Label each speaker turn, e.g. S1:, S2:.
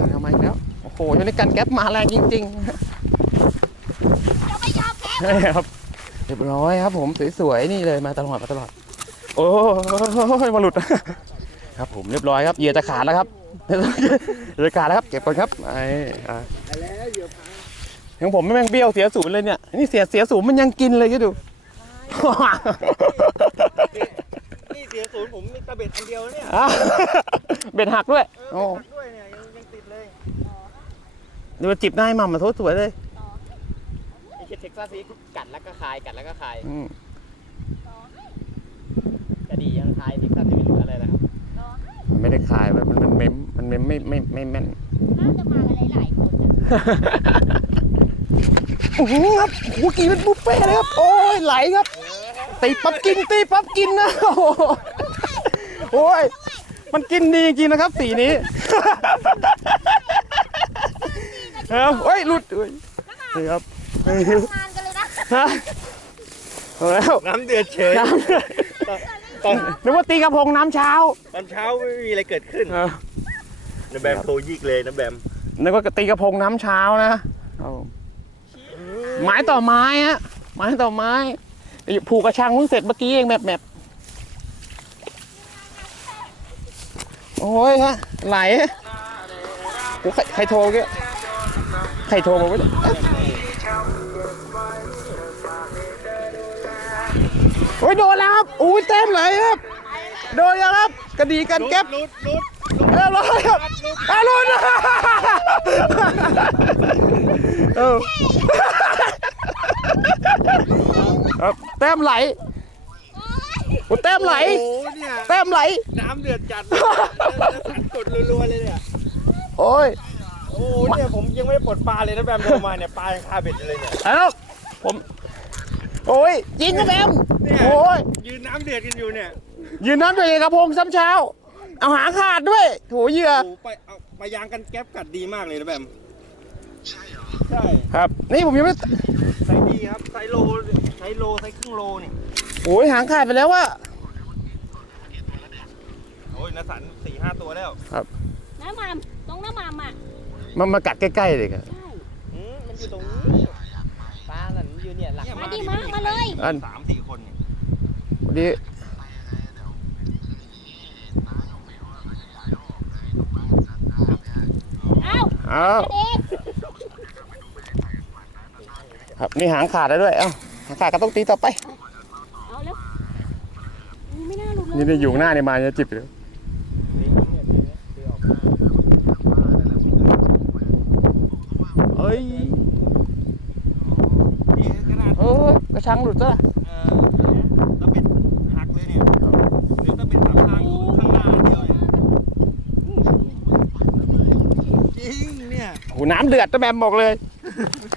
S1: ทำไมแล้วโอ้โหอยู่ในกันแก๊ปมาแรงจริงๆ
S2: เราไม่ยอมแพ้
S1: ใช่ครับเรียบร้อยครับผมสวยๆนี่เลยมาตลอดโอ้ยมาหลุดครับผมเรียบร้อยครับเหยื่อจะขาดแล้วครับเหยื่อขาดแล้วครับเก็บก่อนครับไอ้
S3: แล้วเหยื่อพา
S1: ของผมไม่แม่งเบี้ยวเสียศูนย์เลยเนี่ยนี่เสียศูนย์มันยังกินเลยก็ดู
S3: นี่เสียศูนย์ผมมีตะเบ็ดอันเดียวเนี่ย
S1: เบ็ดหักด้วยโอ้
S3: หักด้วยเนี่ยยังติดเลย
S1: ดูจิบได้มั่มมาโทษสวยเลย
S3: ไอ้เท็กซัสนี่กัดแล้วก็คายกัดแล้วก็คายกระดี่ยังคายเท็กซัสยังไม่เหลืออะไรแล้วครับ
S1: มันไม่ได้คายมันเม้มไม่แม่น
S2: น่าจะมากันหลายๆคน
S1: โอ้โหครับโอ้โหกี่เป็นบุฟเฟ่เลยครับโอ้ยไหลครับตีปั๊บกินนะโอ้ยมันกินดีจริงๆนะครับสีนี้ครับโอ้ยหลุดนี่ครับ
S2: ทำงานกันเลยนะ
S1: ฮะแล้ว
S3: น้ำเดือดเฉย
S1: นึกว่าตีกระพงน้ำเช้า
S3: ตอนเช้าไม่มีอะไรเกิดขึ้นน้าแบมโทรยิกเลยน้าแบม
S1: นึกว่าตีกระพงน้ำเช้านะไม้ต่อไม้ฮะไม้ต่อไม้ผูกกระชังเพิ่งเสร็จเมื่อกี้เองแบบโอ้ยฮะไหลโอ้ใครโทรเกี้ยใครโทรมาไว้โอ้ยโดนแล้วครับอุ้ยเต็มเลยครับโดนแล้วครับกระดีกันแก๊ปเรียบร้อยครับลุ้นครับแต้มไหลโอ้แต้มไหลแต้มไหล
S3: น้ำเดือดจัดสันกดรัวๆเลยเนี่ย
S1: โอ้ย
S3: เนี่ยผมยังไม่ได้ปลดปลาเลยนะแบมโทรมาเนี่ยปลายังคาเบ็ดเลยเนี่ย
S1: แล้วผมโอ้ยยิงนะแบมโอ้ย
S3: ยืนน้ำเดือดกันอยู่เนี่ย
S1: ยืนน้ำเดือดกระพงซ้ำเช้าเอาหางขาดด้วยโถเหยื่อ
S3: ไปยางกันแก๊ปกัดดีมากเลยนะแบมใช่เหรอใช่
S1: ครับนี่ผมยังไม่
S3: ไซดีครับไซโลไซครึ่งโลนี่
S1: โอ้ยหางขาดไปแล้วว่ะ
S3: โอ้ยนสัน 4-5 ตัวแล้ว
S1: ครับ
S2: น้ำมันตรงน้ำมันอ่ะ
S1: มันมากัดใกล้ๆเลยครับ
S2: ใช่
S3: มันอยู่ตรงนี้ปลาหลังอยู่เนี่ยหลัง
S2: มาดิมาเลย
S3: 3-4 คนเนี่ย
S1: วันนี้เอาครับนี่หางขาดแล้วด้วยเอ้าหางขาดก็ต้องตีต่อไป
S2: เอาแล้วไม่น่าหลุดเลย
S1: นี่อยู่หน้าเนี่ยมาจะจิบเลยเอ้ยกระชังหลุดซะ
S3: ตะเบ็ดหักเลยเนี่ยหรือตะเบ็ดทางข้างหน้าเดียวเนี่ยจริงเนี่ย
S1: โหน้ำเดือดตะแบมบอกเลย